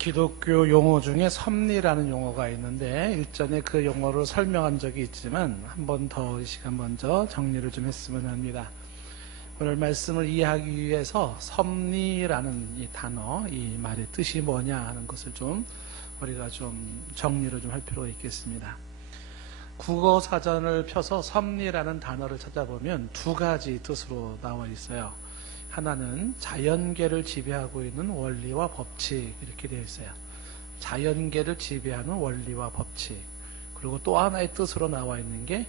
기독교 용어 중에 섭리라는 용어가 있는데 일전에 그 용어를 설명한 적이 있지만 한 번 더 이 시간 먼저 정리를 좀 했으면 합니다. 오늘 말씀을 이해하기 위해서 섭리라는 이 단어, 이 말의 뜻이 뭐냐 하는 것을 좀 우리가 좀 정리를 좀 할 필요가 있겠습니다. 국어 사전을 펴서 섭리라는 단어를 찾아보면 두 가지 뜻으로 나와 있어요. 하나는 자연계를 지배하고 있는 원리와 법칙, 이렇게 되어 있어요. 자연계를 지배하는 원리와 법칙. 그리고 또 하나의 뜻으로 나와 있는 게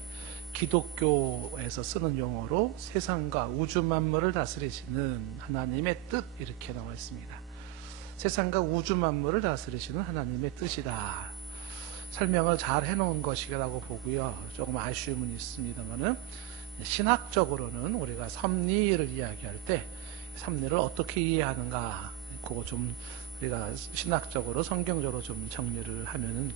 기독교에서 쓰는 용어로 세상과 우주 만물을 다스리시는 하나님의 뜻, 이렇게 나와 있습니다. 세상과 우주 만물을 다스리시는 하나님의 뜻이다. 설명을 잘 해놓은 것이라고 보고요. 조금 아쉬움은 있습니다만은 신학적으로는 우리가 섭리를 이야기할 때 섭리를 어떻게 이해하는가, 그거 좀 우리가 신학적으로 성경적으로 좀 정리를 하면은,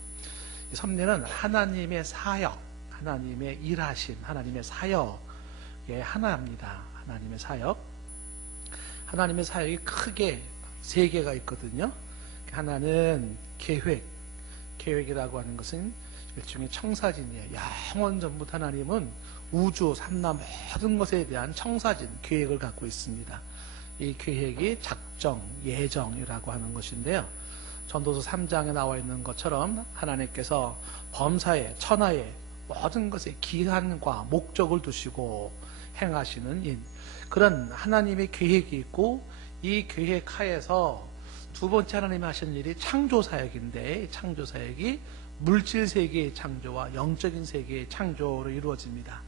섭리는 하나님의 사역, 하나님의 일하심, 하나님의 사역의 하나입니다. 하나님의 사역. 하나님의 사역이 크게 세 개가 있거든요. 하나는 계획이라고 하는 것은 일종의 청사진이에요. 영원 전부 하나님은 우주, 삼라 모든 것에 대한 청사진, 계획을 갖고 있습니다. 이 계획이 작정, 예정이라고 하는 것인데요. 전도서 3장에 나와 있는 것처럼 하나님께서 범사에, 천하에 모든 것에 기한과 목적을 두시고 행하시는 그런 하나님의 계획이 있고, 이 계획 하에서 두 번째 하나님이 하시는 일이 창조사역인데, 창조사역이 물질 세계의 창조와 영적인 세계의 창조로 이루어집니다.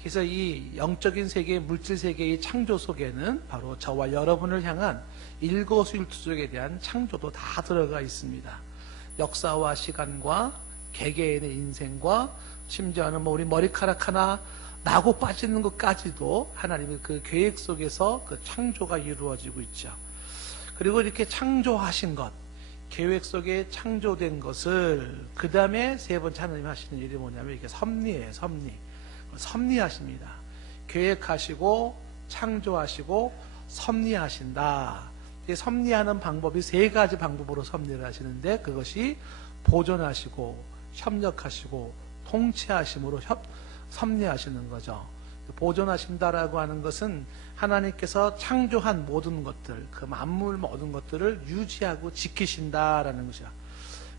그래서 이 영적인 세계, 물질 세계의 창조 속에는 바로 저와 여러분을 향한 일거수일투족에 대한 창조도 다 들어가 있습니다. 역사와 시간과 개개인의 인생과 심지어는 우리 머리카락 하나 나고 빠지는 것까지도 하나님의 그 계획 속에서 그 창조가 이루어지고 있죠. 그리고 이렇게 창조하신 것, 계획 속에 창조된 것을 그 다음에 세 번째 하나님 하시는 일이 뭐냐면 이게 섭리예요. 섭리하십니다. 계획하시고 창조하시고 섭리하신다. 섭리하는 방법이 세 가지 방법으로 섭리를 하시는데, 그것이 보존하시고 협력하시고 통치하심으로 섭리하시는 거죠. 보존하신다라고 하는 것은 하나님께서 창조한 모든 것들, 그 만물 모든 것들을 유지하고 지키신다라는 것이야.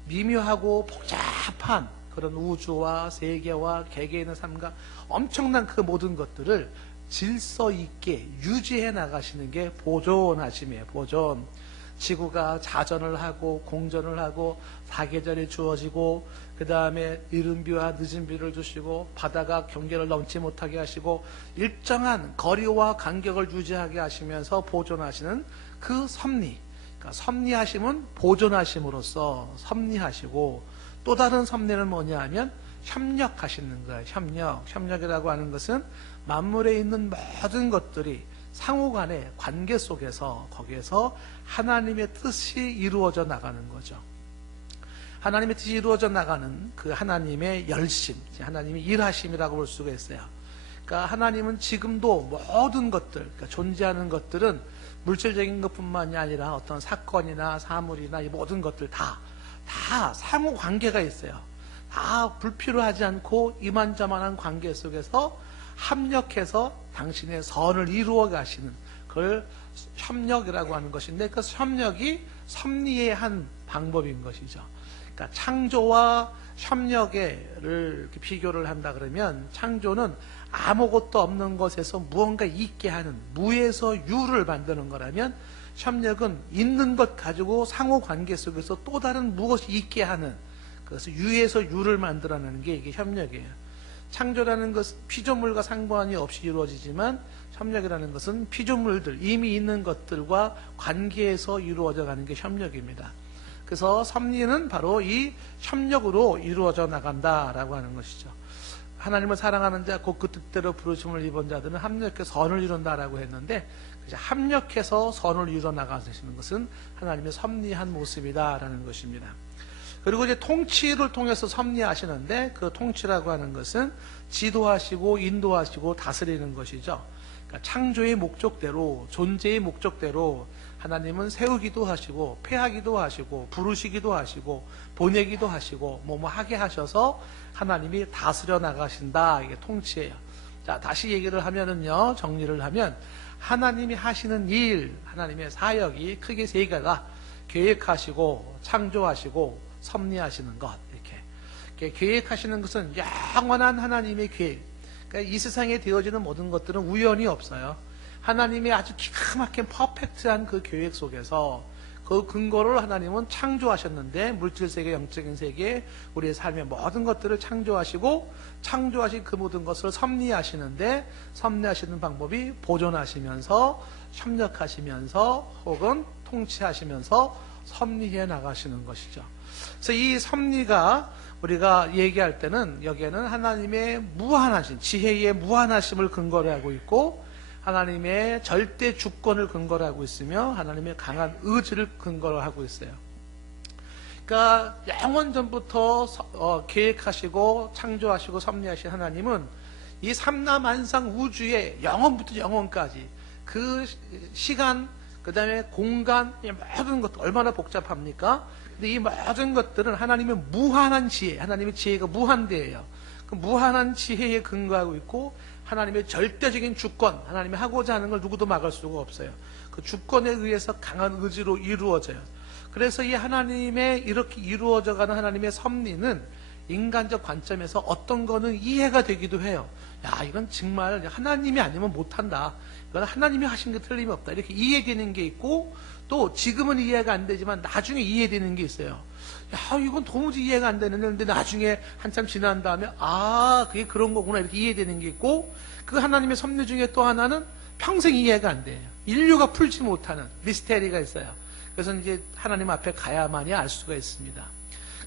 미묘하고 복잡한 그런 우주와 세계와 개개인의 삶과 엄청난 그 모든 것들을 질서 있게 유지해 나가시는 게 보존하심이에요. 보존. 지구가 자전을 하고 공전을 하고 사계절이 주어지고, 그 다음에 이른 비와 늦은 비를 주시고, 바다가 경계를 넘지 못하게 하시고, 일정한 거리와 간격을 유지하게 하시면서 보존하시는 그 섭리. 그러니까 섭리하심은 보존하심으로써 섭리하시고, 또 다른 섭리는 뭐냐 하면 협력하시는 거예요. 협력이라고 하는 것은 만물에 있는 모든 것들이 상호간의 관계 속에서, 거기에서 하나님의 뜻이 이루어져 나가는 거죠. 하나님의 뜻이 이루어져 나가는 그 하나님의 열심, 하나님의 일하심이라고 볼 수가 있어요. 그러니까 하나님은 지금도 모든 것들, 그러니까 존재하는 것들은 물질적인 것뿐만이 아니라 어떤 사건이나 사물이나 이 모든 것들 다 상호 관계가 있어요. 다 불필요하지 않고 이만저만한 관계 속에서 합력해서 당신의 선을 이루어 가시는 그걸 협력이라고 하는 것인데, 그 협력이 섭리의 한 방법인 것이죠. 그러니까 창조와 협력을 비교를 한다 그러면, 창조는 아무것도 없는 것에서 무언가 있게 하는, 무에서 유를 만드는 거라면, 협력은 있는 것 가지고 상호 관계 속에서 또 다른 무엇이 있게 하는, 그래서 유에서 유를 만들어내는 게 이게 협력이에요. 창조라는 것은 피조물과 상관이 없이 이루어지지만, 협력이라는 것은 피조물들, 이미 있는 것들과 관계에서 이루어져 가는 게 협력입니다. 그래서 섭리는 바로 이 협력으로 이루어져 나간다라고 하는 것이죠. 하나님을 사랑하는 자, 곧 그 뜻대로 부르심을 입은 자들은 합력해서 선을 이룬다라고 했는데, 합력해서 선을 이루어 나가시는 것은 하나님의 섭리한 모습이다라는 것입니다. 그리고 이제 통치를 통해서 섭리하시는데, 그 통치라고 하는 것은 지도하시고 인도하시고 다스리는 것이죠. 그러니까 창조의 목적대로, 존재의 목적대로 하나님은 세우기도 하시고 폐하기도 하시고 부르시기도 하시고 보내기도 하시고 뭐 하게 하셔서 하나님이 다스려 나가신다. 이게 통치예요. 자, 다시 얘기를 하면은요, 정리를 하면 하나님이 하시는 일, 하나님의 사역이 크게 세 개가 계획하시고 창조하시고 섭리하시는 것. 이렇게 계획하시는 것은 영원한 하나님의 계획. 그러니까 이 세상에 되어지는 모든 것들은 우연이 없어요. 하나님의 아주 기가 막힌 퍼펙트한 그 계획 속에서 그 근거를 하나님은 창조하셨는데, 물질세계, 영적인 세계, 우리의 삶의 모든 것들을 창조하시고 창조하신 그 모든 것을 섭리하시는데, 섭리하시는 방법이 보존하시면서 협력하시면서 혹은 통치하시면서 섭리해 나가시는 것이죠. 그래서 이 섭리가 우리가 얘기할 때는 여기에는 하나님의 무한하신, 지혜의 무한하심을 근거로 하고 있고, 하나님의 절대 주권을 근거로 하고 있으며 하나님의 강한 의지를 근거로 하고 있어요. 그러니까 영원 전부터 계획하시고 창조하시고 섭리하신 하나님은 이 삼라만상 우주의 영원부터 영원까지 그 시간, 그 다음에 공간, 이 모든 것들 얼마나 복잡합니까? 근데 이 모든 것들은 하나님의 무한한 지혜, 하나님의 지혜가 무한대예요. 그 무한한 지혜에 근거하고 있고, 하나님의 절대적인 주권, 하나님이 하고자 하는 걸 누구도 막을 수가 없어요. 그 주권에 의해서 강한 의지로 이루어져요. 그래서 이 하나님의 이렇게 이루어져가는 하나님의 섭리는 인간적 관점에서 어떤 거는 이해가 되기도 해요. 야, 이건 정말 하나님이 아니면 못한다. 이건 하나님이 하신 게 틀림이 없다. 이렇게 이해되는 게 있고, 또 지금은 이해가 안 되지만 나중에 이해되는 게 있어요. 야, 이건 도무지 이해가 안 되는데 나중에 한참 지난 다음에 아, 그게 그런 거구나 이렇게 이해되는 게 있고, 그 하나님의 섭리 중에 또 하나는 평생 이해가 안 돼요. 인류가 풀지 못하는 미스테리가 있어요. 그래서 이제 하나님 앞에 가야만이 알 수가 있습니다.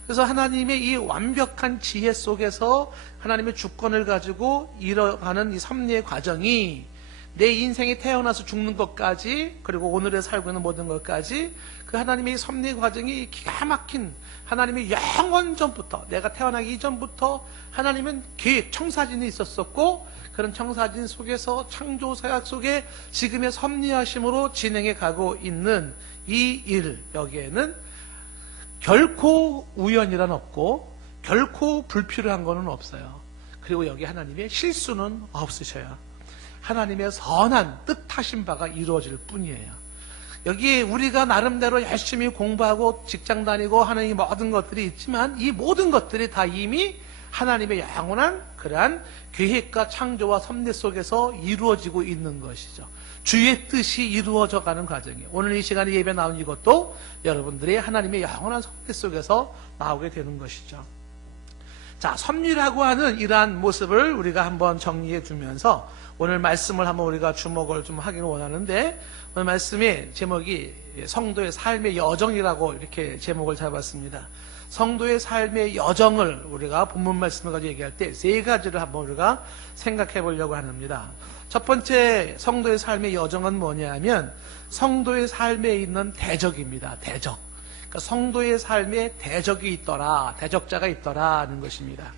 그래서 하나님의 이 완벽한 지혜 속에서 하나님의 주권을 가지고 이뤄가는 이 섭리의 과정이 내 인생이 태어나서 죽는 것까지, 그리고 오늘에 살고 있는 모든 것까지 그 하나님의 섭리의 과정이 기가 막힌, 하나님의 영원 전부터, 내가 태어나기 이전부터 하나님은 계획, 청사진이 있었었고, 그런 청사진 속에서 창조 사역 속에 지금의 섭리하심으로 진행해 가고 있는 이 일, 여기에는 결코 우연이란 없고 결코 불필요한 거는 없어요. 그리고 여기 하나님의 실수는 없으셔요. 하나님의 선한 뜻하신 바가 이루어질 뿐이에요. 여기 우리가 나름대로 열심히 공부하고 직장 다니고 하는 이 모든 것들이 있지만, 이 모든 것들이 다 이미 하나님의 영원한 그러한 계획과 창조와 섭리 속에서 이루어지고 있는 것이죠. 주의 뜻이 이루어져 가는 과정이에요. 오늘 이 시간에 예배 나온 이것도 여러분들이 하나님의 영원한 섭리 속에서 나오게 되는 것이죠. 자, 섭리라고 하는 이러한 모습을 우리가 한번 정리해 두면서 오늘 말씀을 한번 우리가 주목을 좀 하기를 원하는데, 오늘 말씀의 제목이 성도의 삶의 여정이라고 이렇게 제목을 잡았습니다. 성도의 삶의 여정을 우리가 본문 말씀을 가지고 얘기할 때 세 가지를 한번 우리가 생각해 보려고 합니다. 첫 번째 성도의 삶의 여정은 뭐냐면 성도의 삶에 있는 대적입니다. 대적. 그러니까 성도의 삶에 대적이 있더라, 대적자가 있더라 하는 것입니다.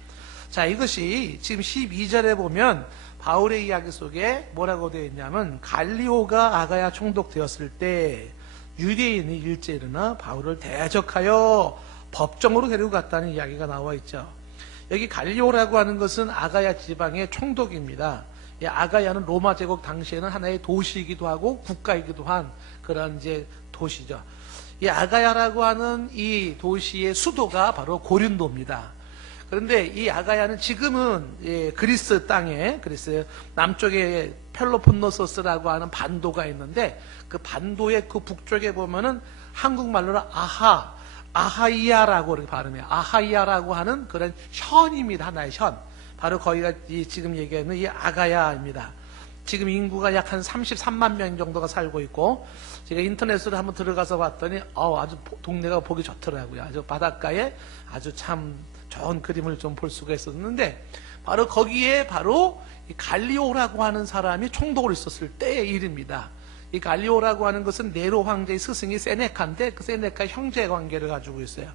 자, 이것이 지금 12절에 보면 바울의 이야기 속에 뭐라고 되어 있냐면, 갈리오가 아가야 총독되었을 때 유대인이 일제에 일어나 바울을 대적하여 법정으로 데리고 갔다는 이야기가 나와 있죠. 여기 갈리오라고 하는 것은 아가야 지방의 총독입니다. 이 아가야는 로마 제국 당시에는 하나의 도시이기도 하고 국가이기도 한 그런 이제 도시죠. 이 아가야라고 하는 이 도시의 수도가 바로 고린도입니다. 그런데 이 아가야는 지금은 그리스 땅에, 그리스 남쪽에 펠로폰네소스라고 하는 반도가 있는데, 그 반도의 그 북쪽에 보면은 한국말로는 아하이아라고 이렇게 발음해요. 아하이아라고 하는 그런 현입니다. 하나의 현. 바로 거기가 지금 얘기하는 이 아가야입니다. 지금 인구가 약 한 33만 명 정도가 살고 있고, 제가 인터넷으로 한번 들어가서 봤더니 아주 동네가 보기 좋더라고요. 아주 바닷가에 아주 참 좋은 그림을 좀 볼 수가 있었는데, 바로 거기에 바로 이 갈리오라고 하는 사람이 총독으로 있었을 때의 일입니다. 이 갈리오라고 하는 것은 네로 황제의 스승이 세네카인데, 그 세네카의 형제 관계를 가지고 있어요.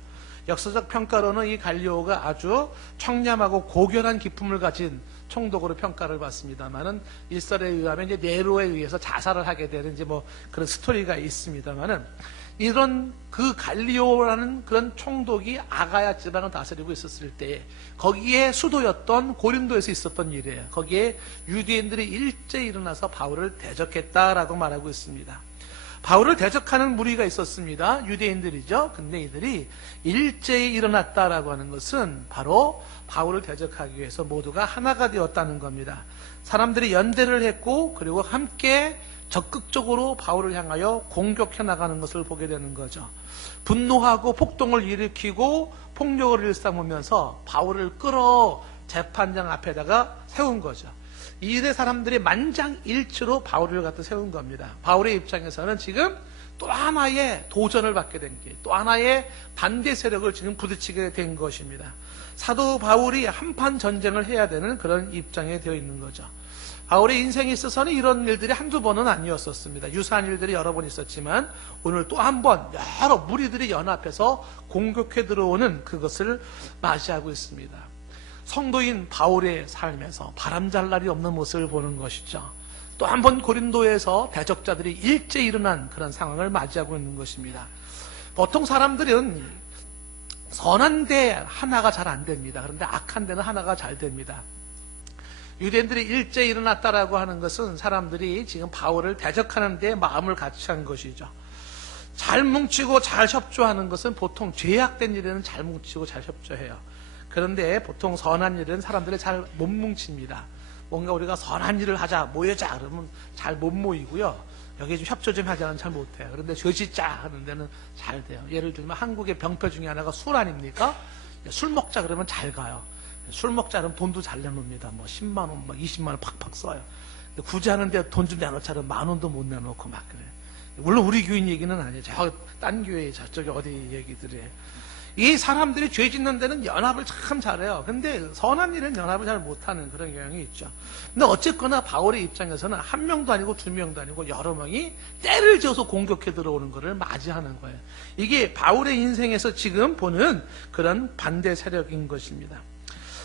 역사적 평가로는 이 갈리오가 아주 청렴하고 고결한 기품을 가진 총독으로 평가를 받습니다만은 일설에 의하면 이제 네로에 의해서 자살을 하게 되는 이제 뭐 그런 스토리가 있습니다만은 이런 그 갈리오라는 그런 총독이 아가야 지방을 다스리고 있었을 때 거기에 수도였던 고린도에서 있었던 일이에요. 거기에 유대인들이 일제히 일어나서 바울을 대적했다라고 말하고 있습니다. 바울을 대적하는 무리가 있었습니다. 유대인들이죠. 근데 이들이 일제히 일어났다라고 하는 것은 바로 바울을 대적하기 위해서 모두가 하나가 되었다는 겁니다. 사람들이 연대를 했고 그리고 함께 적극적으로 바울을 향하여 공격해 나가는 것을 보게 되는 거죠. 분노하고 폭동을 일으키고 폭력을 일삼으면서 바울을 끌어 재판장 앞에다가 세운 거죠. 이 일에 사람들이 만장일치로 바울을 갖다 세운 겁니다. 바울의 입장에서는 지금 또 하나의 도전을 받게 된 게, 또 하나의 반대 세력을 지금 부딪히게 된 것입니다. 사도 바울이 한판 전쟁을 해야 되는 그런 입장에 되어 있는 거죠. 바울의 인생에 있어서는 이런 일들이 한두 번은 아니었었습니다. 유사한 일들이 여러 번 있었지만 오늘 또 한 번 여러 무리들이 연합해서 공격해 들어오는 그것을 맞이하고 있습니다. 성도인 바울의 삶에서 바람잘 날이 없는 모습을 보는 것이죠. 또 한 번 고린도에서 대적자들이 일제히 일어난 그런 상황을 맞이하고 있는 것입니다. 보통 사람들은 선한 데 하나가 잘 안 됩니다. 그런데 악한 데는 하나가 잘 됩니다. 유대인들이 일제히 일어났다라고 하는 것은 사람들이 지금 바울을 대적하는 데 마음을 같이 한 것이죠. 잘 뭉치고 잘 협조하는 것은 보통 죄악된 일에는 잘 뭉치고 잘 협조해요. 그런데 보통 선한 일은 사람들이 잘 못 뭉칩니다. 뭔가 우리가 선한 일을 하자, 모여자 그러면 잘 못 모이고요. 여기 좀 협조 좀 하자는 잘 못해요. 그런데 죄 짓자 하는 데는 잘 돼요. 예를 들면 한국의 병폐 중에 하나가 술 아닙니까? 술 먹자 그러면 잘 가요. 술 먹자 그러면 돈도 잘 내놓습니다. 뭐 10만 원, 막 20만 원 팍팍 써요. 근데 굳이 하는데 돈 좀 내놓자 그러면 만 원도 못 내놓고 막 그래요. 물론 우리 교인 얘기는 아니에요. 저 딴 교회 저쪽에 어디 얘기들이에요. 이 사람들이 죄 짓는 데는 연합을 참 잘해요. 근데 선한 일은 연합을 잘 못하는 그런 경향이 있죠. 근데 어쨌거나 바울의 입장에서는 한 명도 아니고 두 명도 아니고 여러 명이 때를 지어서 공격해 들어오는 것을 맞이하는 거예요. 이게 바울의 인생에서 지금 보는 그런 반대 세력인 것입니다.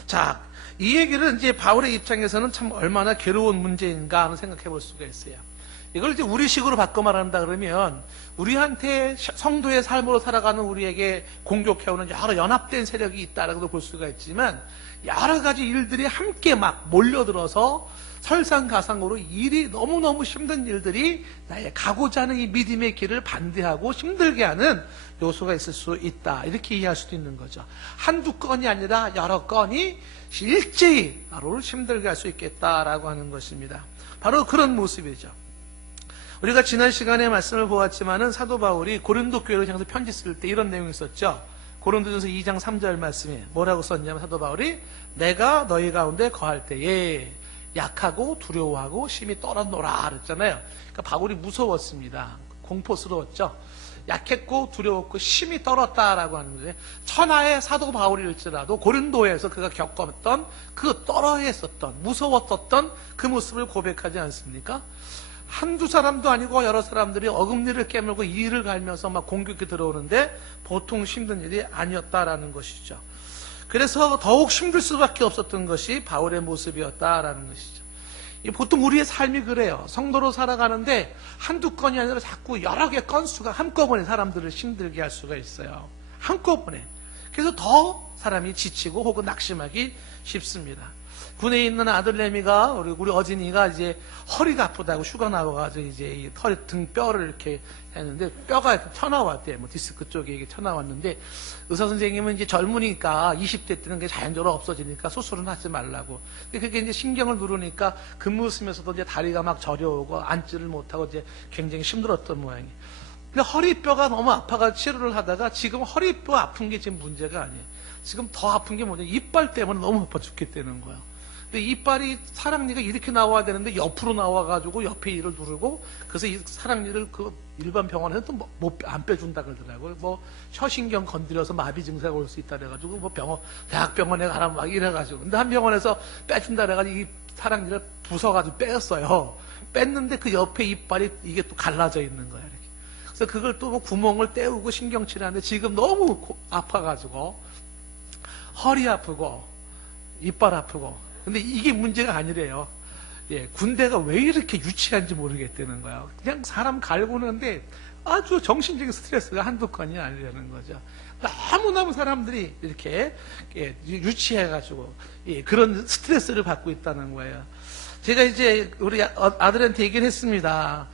자, 이 얘기를 이제 바울의 입장에서는 참 얼마나 괴로운 문제인가 하는 생각해 볼 수가 있어요. 이걸 이제 우리식으로 바꿔 말한다 그러면 우리한테 성도의 삶으로 살아가는 우리에게 공격해오는 여러 연합된 세력이 있다라고도 볼 수가 있지만 여러 가지 일들이 함께 막 몰려들어서 설상가상으로 일이 너무너무 힘든 일들이 나의 가고자 하는 이 믿음의 길을 반대하고 힘들게 하는 요소가 있을 수 있다. 이렇게 이해할 수도 있는 거죠. 한두 건이 아니라 여러 건이 일제히 나를 힘들게 할 수 있겠다라고 하는 것입니다. 바로 그런 모습이죠. 우리가 지난 시간에 말씀을 보았지만은 사도 바울이 고린도 교회를 향해서 편지 쓸 때 이런 내용이 있었죠. 고린도전서 2장 3절 말씀에 뭐라고 썼냐면 사도 바울이 내가 너희 가운데 거할 때에 약하고 두려워하고 심히 떨었노라 그랬잖아요. 그러니까 바울이 무서웠습니다. 공포스러웠죠. 약했고 두려웠고 심히 떨었다라고 하는 거죠. 천하의 사도 바울일지라도 고린도에서 그가 겪었던 그 떨어했었던 무서웠었던 그 모습을 고백하지 않습니까? 한두 사람도 아니고 여러 사람들이 어금니를 깨물고 이를 갈면서 막 공격이 들어오는데 보통 힘든 일이 아니었다라는 것이죠. 그래서 더욱 힘들 수밖에 없었던 것이 바울의 모습이었다라는 것이죠. 보통 우리의 삶이 그래요. 성도로 살아가는데 한두 건이 아니라 자꾸 여러 개 건수가 한꺼번에 사람들을 힘들게 할 수가 있어요. 한꺼번에. 그래서 더 사람이 지치고 혹은 낙심하기 쉽습니다. 군에 있는 아들내미가 우리 어진이가 이제 허리가 아프다고 휴가 나와가지고 이제 이 허리 등 뼈를 이렇게 했는데 뼈가 이렇게 튀어나왔대요. 뭐 디스크 쪽에 이게 튀어나왔는데 의사 선생님은 이제 젊으니까 20대 때는 그게 자연적으로 없어지니까 수술은 하지 말라고. 근데 그게 이제 신경을 누르니까 근무 쓰면서도 이제 다리가 막 저려오고 앉지를 못하고 이제 굉장히 힘들었던 모양이에요. 근데 허리뼈가 너무 아파가 치료를 하다가 지금 허리뼈 아픈 게 지금 문제가 아니에요. 지금 더 아픈 게 뭐냐? 이빨 때문에 너무 아파 죽겠다는 거예요. 근데 이빨이 사랑니가 이렇게 나와야 되는데 옆으로 나와가지고 옆에 이를 누르고 그래서 이 사랑니를 그 일반 병원에서 또 안 빼준다 그러더라고요. 뭐 혀신경 건드려서 마비 증세가 올 수 있다 그래가지고 뭐 대학병원에 가라 막 이래가지고 근데 한 병원에서 빼준다 그래가지고 이 사랑니를 부숴가지고 뺐어요. 뺐는데 그 옆에 이빨이 이게 또 갈라져 있는 거예요. 이렇게. 그래서 그걸 또 뭐 구멍을 떼우고 신경치료하는데 지금 너무 아파가지고 허리 아프고 이빨 아프고 근데 이게 문제가 아니래요. 예, 군대가 왜 이렇게 유치한지 모르겠다는 거예요. 그냥 사람 갈구는데 아주 정신적인 스트레스가 한두 건이 아니라는 거죠. 너무너무 사람들이 이렇게 유치해가지고 그런 스트레스를 받고 있다는 거예요. 제가 이제 우리 아들한테 얘기를 했습니다.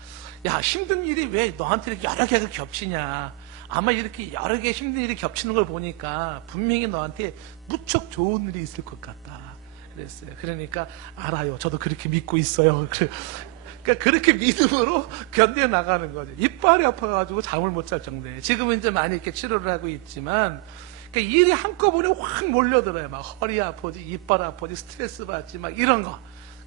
야, 힘든 일이 왜 너한테 이렇게 여러 개가 겹치냐. 아마 이렇게 여러 개 힘든 일이 겹치는 걸 보니까 분명히 너한테 무척 좋은 일이 있을 것 같다. 그랬어요. 그러니까 알아요. 저도 그렇게 믿고 있어요. 그러니까 그렇게 믿음으로 견뎌 나가는 거죠. 이빨이 아파가지고 잠을 못 잘 정도예요. 지금은 이제 많이 이렇게 치료를 하고 있지만, 그러니까 일이 한꺼번에 확 몰려들어요. 막 허리 아프지, 이빨 아프지, 스트레스 받지, 막 이런 거.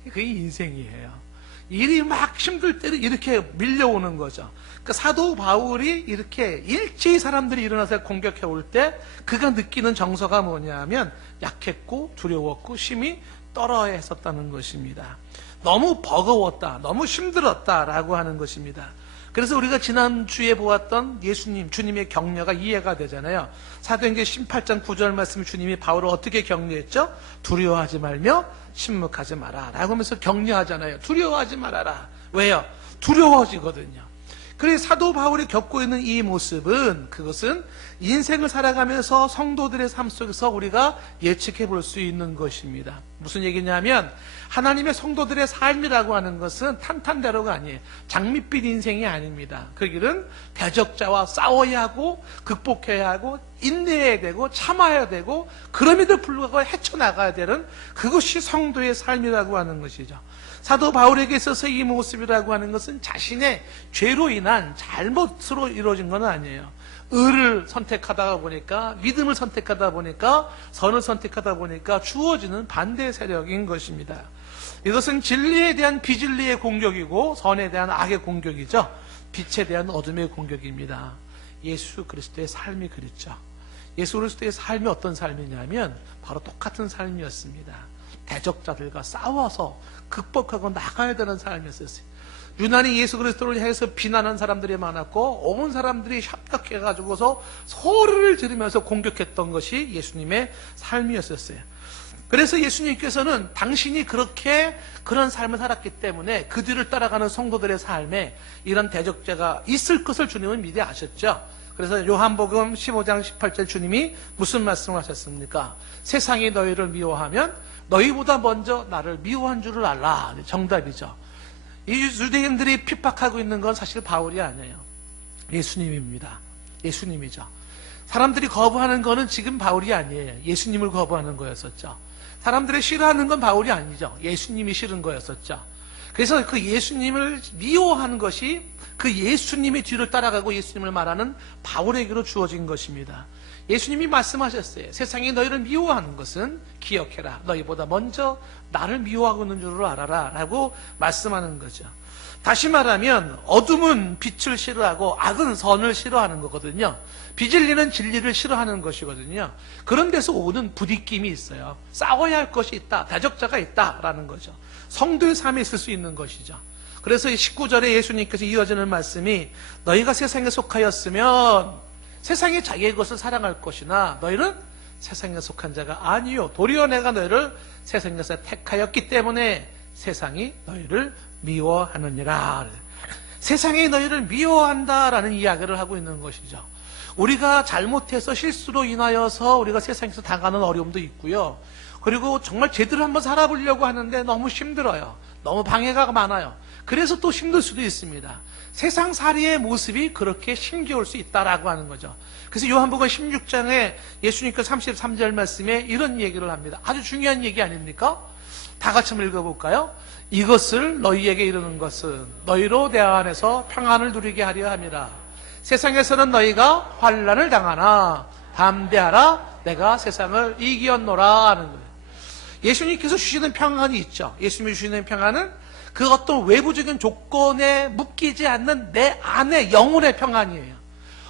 그게 인생이에요. 일이 막 힘들 때는 이렇게 밀려오는 거죠. 그러니까 사도 바울이 이렇게 일제히 사람들이 일어나서 공격해 올 때 그가 느끼는 정서가 뭐냐면 약했고 두려웠고 심히 떨어야 했었다는 것입니다. 너무 버거웠다, 너무 힘들었다라고 하는 것입니다. 그래서 우리가 지난주에 보았던 예수님, 주님의 격려가 이해가 되잖아요. 사도행전 18장 9절 말씀에 주님이 바울을 어떻게 격려했죠? 두려워하지 말며 침묵하지 마라 라고 하면서 격려하잖아요. 두려워하지 말아라. 왜요? 두려워지거든요. 그래서 사도 바울이 겪고 있는 이 모습은, 그것은 인생을 살아가면서 성도들의 삶 속에서 우리가 예측해 볼 수 있는 것입니다. 무슨 얘기냐면 하나님의 성도들의 삶이라고 하는 것은 탄탄대로가 아니에요. 장밋빛 인생이 아닙니다. 그 길은 대적자와 싸워야 하고 극복해야 하고 인내해야 되고 참아야 되고 그럼에도 불구하고 헤쳐나가야 되는 그것이 성도의 삶이라고 하는 것이죠. 사도 바울에게 있어서 이 모습이라고 하는 것은 자신의 죄로 인한 잘못으로 이루어진 건 아니에요. 의를 선택하다 보니까, 믿음을 선택하다 보니까, 선을 선택하다 보니까 주어지는 반대 세력인 것입니다. 이것은 진리에 대한 비진리의 공격이고 선에 대한 악의 공격이죠. 빛에 대한 어둠의 공격입니다. 예수 그리스도의 삶이 그랬죠. 예수 그리스도의 삶이 어떤 삶이냐면 바로 똑같은 삶이었습니다. 대적자들과 싸워서 극복하고 나가야 되는 삶이었어요. 유난히 예수 그리스도를 향해서 비난하는 사람들이 많았고 온 사람들이 협력해가지고서 소리를 지르면서 공격했던 것이 예수님의 삶이었어요. 그래서 예수님께서는 당신이 그런 삶을 살았기 때문에 그 뒤를 따라가는 성도들의 삶에 이런 대적자가 있을 것을 주님은 미리 아셨죠. 그래서 요한복음 15장 18절 주님이 무슨 말씀을 하셨습니까? 세상이 너희를 미워하면 너희보다 먼저 나를 미워한 줄을 알라. 정답이죠. 이 유대인들이 핍박하고 있는 건 사실 바울이 아니에요. 예수님입니다. 예수님이죠. 사람들이 거부하는 거는 지금 바울이 아니에요. 예수님을 거부하는 거였었죠. 사람들이 싫어하는 건 바울이 아니죠. 예수님이 싫은 거였었죠. 그래서 그 예수님을 미워하는 것이 그 예수님의 뒤를 따라가고 예수님을 말하는 바울에게로 주어진 것입니다. 예수님이 말씀하셨어요. 세상이 너희를 미워하는 것은 기억해라. 너희보다 먼저 나를 미워하고 있는 줄을 알아라 라고 말씀하는 거죠. 다시 말하면 어둠은 빛을 싫어하고 악은 선을 싫어하는 거거든요. 비진리는 진리를 싫어하는 것이거든요. 그런 데서 오는 부딪힘이 있어요. 싸워야 할 것이 있다. 대적자가 있다라는 거죠. 성도의 삶에 있을 수 있는 것이죠. 그래서 19절에 예수님께서 이어지는 말씀이 너희가 세상에 속하였으면 세상이 자기의 것을 사랑할 것이나 너희는 세상에 속한 자가 아니요. 도리어 내가 너희를 세상에서 택하였기 때문에 세상이 너희를 미워하느니라. 세상이 너희를 미워한다라는 이야기를 하고 있는 것이죠. 우리가 잘못해서 실수로 인하여서 우리가 세상에서 당하는 어려움도 있고요. 그리고 정말 제대로 한번 살아보려고 하는데 너무 힘들어요. 너무 방해가 많아요. 그래서 또 힘들 수도 있습니다. 세상 살이의 모습이 그렇게 힘겨울 수 있다라고 하는 거죠. 그래서 요한복음 16장에 예수님께서 33절 말씀에 이런 얘기를 합니다. 아주 중요한 얘기 아닙니까? 다 같이 한번 읽어볼까요? 이것을 너희에게 이르는 것은 너희로 내 안에서 평안을 누리게 하려 함이라. 세상에서는 너희가 환난을 당하나 담대하라. 내가 세상을 이기었노라 하는 거예요. 예수님께서 주시는 평안이 있죠. 예수님이 주시는 평안은 그 어떤 외부적인 조건에 묶이지 않는 내 안의 영혼의 평안이에요.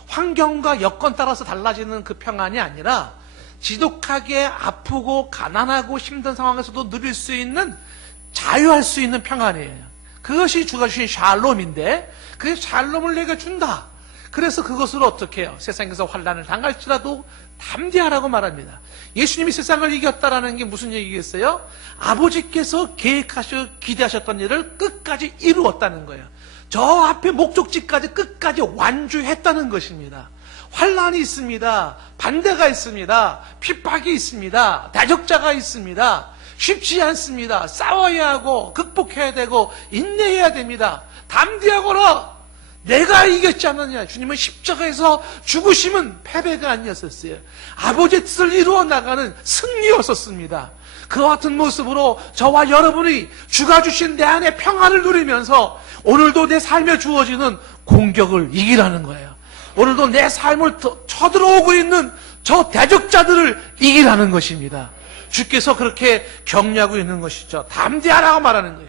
환경과 여건 따라서 달라지는 그 평안이 아니라 지독하게 아프고 가난하고 힘든 상황에서도 누릴 수 있는 자유할 수 있는 평안이에요. 그것이 주가 주신 샬롬인데 그 샬롬을 내가 준다. 그래서 그것을 어떻게 해요? 세상에서 환난을 당할지라도 담대하라고 말합니다. 예수님이 세상을 이겼다라는 게 무슨 얘기겠어요? 아버지께서 기대하셨던 일을 끝까지 이루었다는 거예요. 저 앞에 목적지까지 끝까지 완주했다는 것입니다. 환난이 있습니다. 반대가 있습니다. 핍박이 있습니다. 대적자가 있습니다. 쉽지 않습니다. 싸워야 하고 극복해야 되고 인내해야 됩니다. 담대하거라. 내가 이겼지 않느냐. 주님은 십자가에서 죽으심은 패배가 아니었었어요. 아버지의 뜻을 이루어 나가는 승리였었습니다. 그와 같은 모습으로 저와 여러분이 주가 주신 내 안에 평안을 누리면서 오늘도 내 삶에 주어지는 공격을 이기라는 거예요. 오늘도 내 삶을 쳐들어오고 있는 저 대적자들을 이기라는 것입니다. 주께서 그렇게 격려하고 있는 것이죠. 담대하라고 말하는 거예요.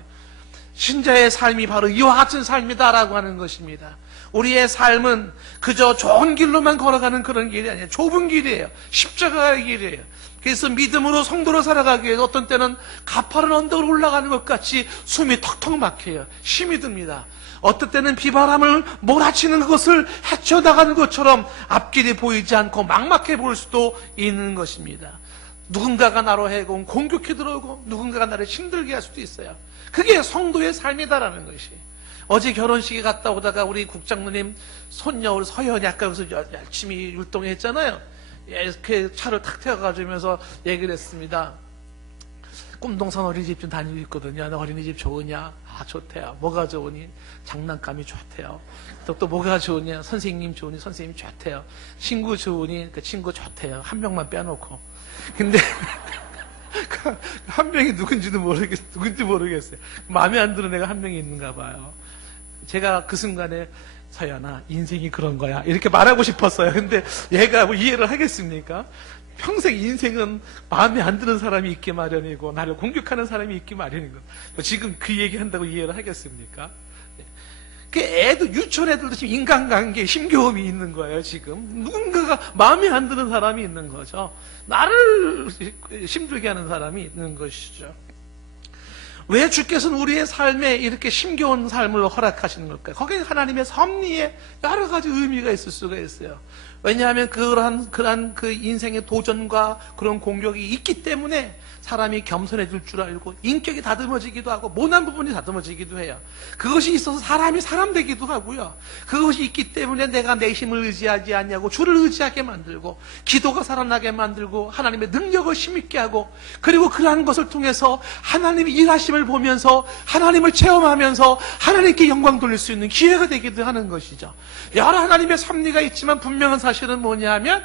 신자의 삶이 바로 이와 같은 삶이다라고 하는 것입니다. 우리의 삶은 그저 좋은 길로만 걸어가는 그런 길이 아니에요. 좁은 길이에요. 십자가의 길이에요. 그래서 믿음으로 성도로 살아가기 위해서 어떤 때는 가파른 언덕을 올라가는 것 같이 숨이 턱턱 막혀요. 힘이 듭니다. 어떤 때는 비바람을 몰아치는 그것을 헤쳐나가는 것처럼 앞길이 보이지 않고 막막해 보일 수도 있는 것입니다. 누군가가 나로 해고 공격해 들어오고 누군가가 나를 힘들게 할 수도 있어요. 그게 성도의 삶이다라는 것이. 어제 결혼식에 갔다 오다가 우리 국장님 손녀 우리 서현이 아까 여기서 열심히 율동했잖아요. 이렇게 차를 탁 태워가지면서 얘기를 했습니다. 꿈동산 어린이집 좀 다니고 있거든요. 어린이집 좋으냐? 아, 좋대요. 뭐가 좋으니? 장난감이 좋대요. 또 뭐가 좋으냐? 선생님 좋으니? 선생님 좋대요. 친구 좋으니? 그 친구 좋대요. 한 명만 빼놓고. 근데 한 명이 누군지 모르겠어요. 마음에 안 드는 애가 한 명이 있는가 봐요. 제가 그 순간에 서연아, 인생이 그런 거야. 이렇게 말하고 싶었어요. 근데 얘가 뭐 이해를 하겠습니까? 평생 인생은 마음에 안 드는 사람이 있기 마련이고 나를 공격하는 사람이 있기 마련이고 지금 그 얘기한다고 이해를 하겠습니까? 그 애들, 유치원 애들도 지금 인간관계에 힘겨움이 있는 거예요. 지금 누군가가 마음에 안 드는 사람이 있는 거죠. 나를 힘들게 하는 사람이 있는 것이죠. 왜 주께서는 우리의 삶에 이렇게 힘겨운 삶을 허락하시는 걸까요? 거기에 하나님의 섭리에 여러 가지 의미가 있을 수가 있어요. 왜냐하면 그러한 그 인생의 도전과 그런 공격이 있기 때문에 사람이 겸손해질 줄 알고 인격이 다듬어지기도 하고 모난 부분이 다듬어지기도 해요. 그것이 있어서 사람이 사람 되기도 하고요. 그것이 있기 때문에 내가 내 힘을 의지하지 않냐고 주를 의지하게 만들고 기도가 살아나게 만들고 하나님의 능력을 힘있게 하고 그리고 그러한 것을 통해서 하나님의 일하심을 보면서 하나님을 체험하면서 하나님께 영광 돌릴 수 있는 기회가 되기도 하는 것이죠. 여러 하나님의 섭리가 있지만 분명한 사실은 뭐냐면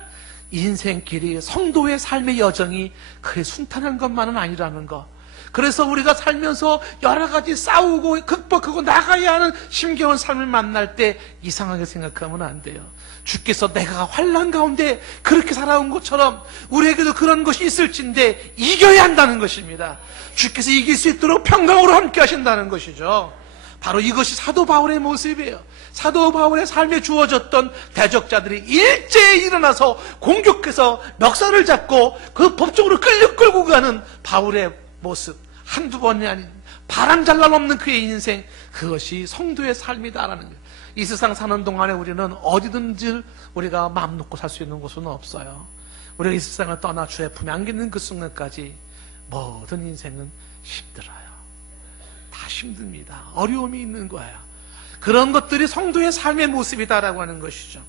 인생길이 성도의 삶의 여정이 그리 순탄한 것만은 아니라는 것. 그래서 우리가 살면서 여러 가지 싸우고 극복하고 나가야 하는 힘겨운 삶을 만날 때 이상하게 생각하면 안 돼요. 주께서 내가 환난 가운데 그렇게 살아온 것처럼 우리에게도 그런 것이 있을진데 이겨야 한다는 것입니다. 주께서 이길 수 있도록 평강으로 함께 하신다는 것이죠. 바로 이것이 사도 바울의 모습이에요. 사도 바울의 삶에 주어졌던 대적자들이 일제히 일어나서 공격해서 멱살을 잡고 그 법적으로 끌고 가는 바울의 모습. 한두 번이 아닌 바람잘날 없는 그의 인생, 그것이 성도의 삶이다라는 거예요. 이 세상 사는 동안에 우리는 어디든지 우리가 마음 놓고 살 수 있는 곳은 없어요. 우리가 이 세상을 떠나 주의 품에 안기는 그 순간까지 모든 인생은 힘들어요. 다 힘듭니다. 어려움이 있는 거예요. 그런 것들이 성도의 삶의 모습이다라고 하는 것이죠.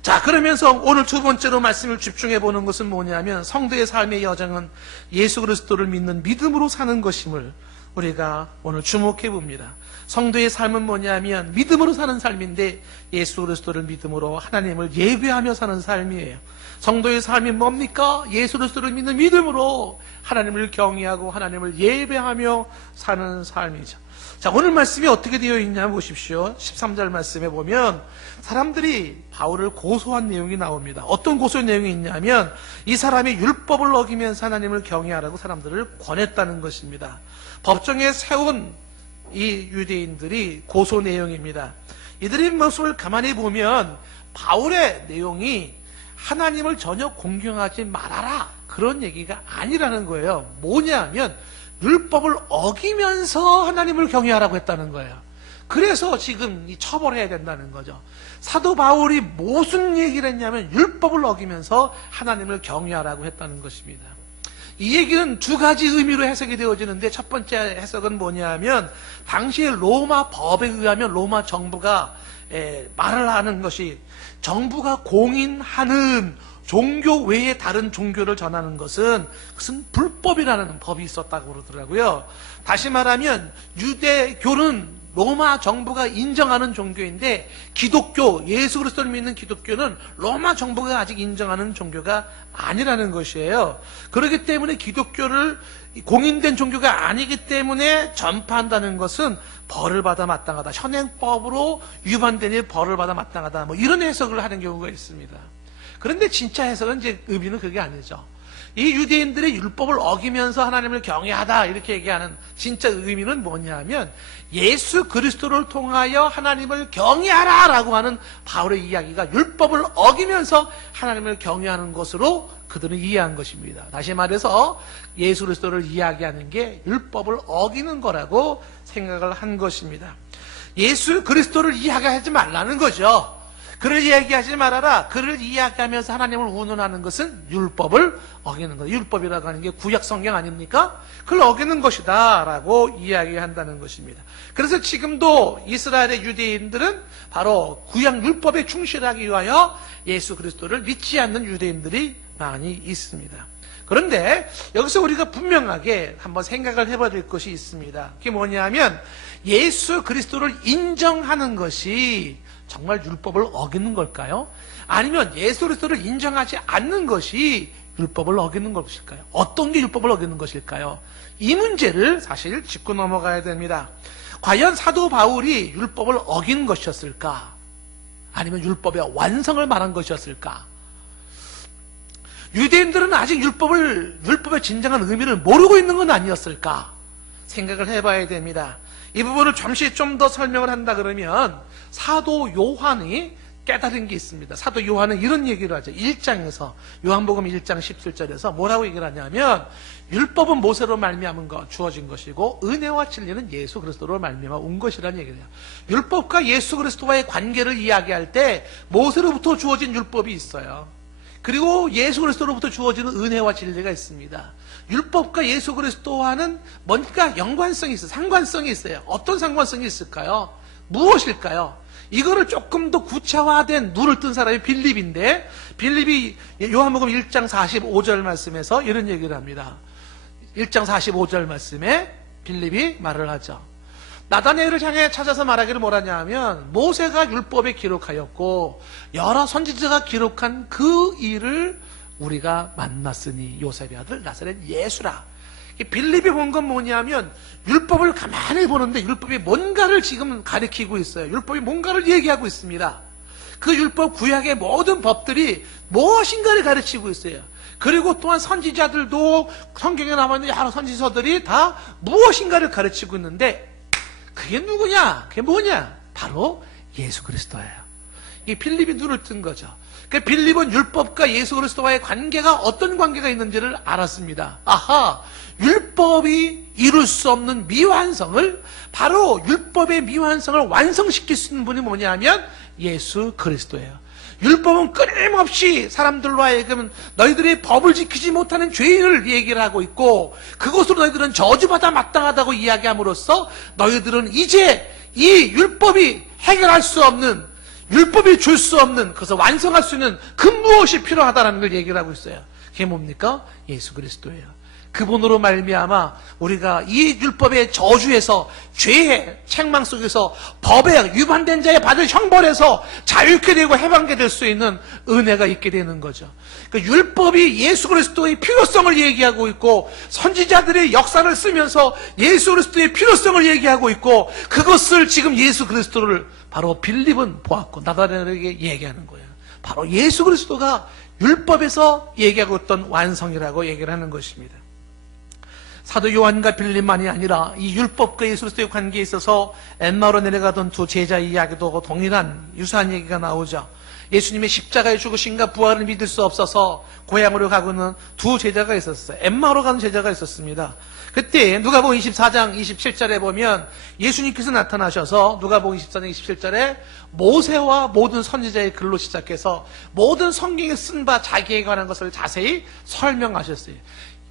자, 그러면서 오늘 두 번째로 말씀을 집중해 보는 것은 뭐냐면 성도의 삶의 여정은 예수 그리스도를 믿는 믿음으로 사는 것임을 우리가 오늘 주목해 봅니다. 성도의 삶은 뭐냐면 믿음으로 사는 삶인데 예수 그리스도를 믿음으로 하나님을 예배하며 사는 삶이에요. 성도의 삶이 뭡니까? 예수 그리스도를 믿는 믿음으로 하나님을 경외하고 하나님을 예배하며 사는 삶이죠. 자, 오늘 말씀이 어떻게 되어 있냐 보십시오. 13절 말씀에 보면 사람들이 바울을 고소한 내용이 나옵니다. 어떤 고소의 내용이 있냐면 이 사람이 율법을 어기면서 하나님을 경외하라고 사람들을 권했다는 것입니다. 법정에 세운 이 유대인들이 고소 내용입니다. 이들의 모습을 가만히 보면 바울의 내용이 하나님을 전혀 공경하지 말아라, 그런 얘기가 아니라는 거예요. 뭐냐 하면 율법을 어기면서 하나님을 경외하라고 했다는 거예요. 그래서 지금 이 처벌해야 된다는 거죠. 사도 바울이 무슨 얘기를 했냐면 율법을 어기면서 하나님을 경외하라고 했다는 것입니다. 이 얘기는 두 가지 의미로 해석이 되어지는데, 첫 번째 해석은 뭐냐면 당시의 로마 법에 의하면 로마 정부가 말을 하는 것이, 정부가 공인하는 종교 외에 다른 종교를 전하는 것은 그것은 불법이라는 법이 있었다고 그러더라고요. 다시 말하면 유대교는 로마 정부가 인정하는 종교인데, 기독교, 예수 그리스도를 믿는 기독교는 로마 정부가 아직 인정하는 종교가 아니라는 것이에요. 그렇기 때문에 기독교를 공인된 종교가 아니기 때문에 전파한다는 것은 벌을 받아 마땅하다, 현행법으로 위반되니 벌을 받아 마땅하다, 뭐 이런 해석을 하는 경우가 있습니다. 그런데 진짜 해석은 이제 의미는 그게 아니죠. 이 유대인들의 율법을 어기면서 하나님을 경외하다 이렇게 얘기하는 진짜 의미는 뭐냐면, 예수 그리스도를 통하여 하나님을 경외하라 라고 하는 바울의 이야기가 율법을 어기면서 하나님을 경외하는 것으로 그들은 이해한 것입니다. 다시 말해서 예수 그리스도를 이야기하는 게 율법을 어기는 거라고 생각을 한 것입니다. 예수 그리스도를 이야기하지 말라는 거죠. 그를 이야기하지 말아라. 그를 이야기하면서 하나님을 운운하는 것은 율법을 어기는 거예요. 율법이라고 하는 게 구약 성경 아닙니까? 그걸 어기는 것이다 라고 이야기한다는 것입니다. 그래서 지금도 이스라엘의 유대인들은 바로 구약 율법에 충실하기 위하여 예수 그리스도를 믿지 않는 유대인들이 많이 있습니다. 그런데 여기서 우리가 분명하게 한번 생각을 해봐야 될 것이 있습니다. 그게 뭐냐면, 예수 그리스도를 인정하는 것이 정말 율법을 어기는 걸까요? 아니면 예수 그리스도를 인정하지 않는 것이 율법을 어기는 것일까요? 어떤 게 율법을 어기는 것일까요? 이 문제를 사실 짚고 넘어가야 됩니다. 과연 사도 바울이 율법을 어긴 것이었을까? 아니면 율법의 완성을 말한 것이었을까? 유대인들은 아직 율법의 진정한 의미를 모르고 있는 건 아니었을까? 생각을 해봐야 됩니다. 이 부분을 잠시 좀 더 설명을 한다 그러면, 사도 요한이 깨달은 게 있습니다. 사도 요한은 이런 얘기를 하죠. 1장에서, 요한복음 1장 17절에서 뭐라고 얘기를 하냐면, 율법은 모세로 말미암은 것 주어진 것이고 은혜와 진리는 예수 그리스도로 말미암아 온 것이라는 얘기를 해요. 율법과 예수 그리스도와의 관계를 이야기할 때 모세로부터 주어진 율법이 있어요. 그리고 예수 그리스도로부터 주어지는 은혜와 진리가 있습니다. 율법과 예수 그리스도와는 뭔가 연관성이 있어요. 상관성이 있어요. 어떤 상관성이 있을까요? 무엇일까요? 이거를 조금 더 구체화된 눈을 뜬 사람이 빌립인데, 빌립이 요한복음 1장 45절 말씀에서 이런 얘기를 합니다. 1장 45절 말씀에 빌립이 말을 하죠. 나다나엘을 향해 찾아서 말하기를 뭐라냐 하면, 모세가 율법에 기록하였고 여러 선지자가 기록한 그 일을 우리가 만났으니 요셉의 아들 나사렛 예수라. 빌립이 본 건 뭐냐면, 율법을 가만히 보는데 율법이 뭔가를 지금 가리키고 있어요. 율법이 뭔가를 얘기하고 있습니다. 그 율법 구약의 모든 법들이 무엇인가를 가르치고 있어요. 그리고 또한 선지자들도 성경에 남아있는 여러 선지서들이 다 무엇인가를 가르치고 있는데, 그게 누구냐? 그게 뭐냐? 바로 예수 그리스도예요. 이 빌립이 눈을 뜬 거죠. 그 빌립은 율법과 예수 그리스도와의 관계가 어떤 관계가 있는지를 알았습니다. 아하, 율법이 이룰 수 없는 미완성을, 바로 율법의 미완성을 완성시킬 수 있는 분이 뭐냐면 예수 그리스도예요. 율법은 끊임없이 사람들로 하여금 너희들이 법을 지키지 못하는 죄인을 얘기를 하고 있고, 그것으로 너희들은 저주받아 마땅하다고 이야기함으로써 너희들은 이제 이 율법이 해결할 수 없는, 율법이 줄 수 없는, 그것을 완성할 수 있는 그 무엇이 필요하다는 걸 얘기를 하고 있어요. 그게 뭡니까? 예수 그리스도예요. 그분으로 말미암아 우리가 이 율법의 저주에서, 죄의 책망 속에서, 법에 위반된 자에 받을 형벌에서 자유케 되고 해방게 될 수 있는 은혜가 있게 되는 거죠. 그러니까 율법이 예수 그리스도의 필요성을 얘기하고 있고, 선지자들의 역사를 쓰면서 예수 그리스도의 필요성을 얘기하고 있고, 그것을 지금 예수 그리스도를 바로 빌립은 보았고 나다나엘에게 얘기하는 거예요. 바로 예수 그리스도가 율법에서 얘기하고 있던 완성이라고 얘기를 하는 것입니다. 사도 요한과 빌립만이 아니라 이 율법과 예수 그리스도의 관계에 있어서 엠마오로 내려가던 두 제자 이야기도 동일한 유사한 얘기가 나오죠. 예수님의 십자가의 죽으심과 부활을 믿을 수 없어서 고향으로 가고는 두 제자가 있었어요. 엠마오로 가는 제자가 있었습니다. 그때 누가복음 24장 27절에 보면 예수님께서 나타나셔서 누가복음 24장 27절에 모세와 모든 선지자의 글로 시작해서 모든 성경에 쓴 바 자기에 관한 것을 자세히 설명하셨어요.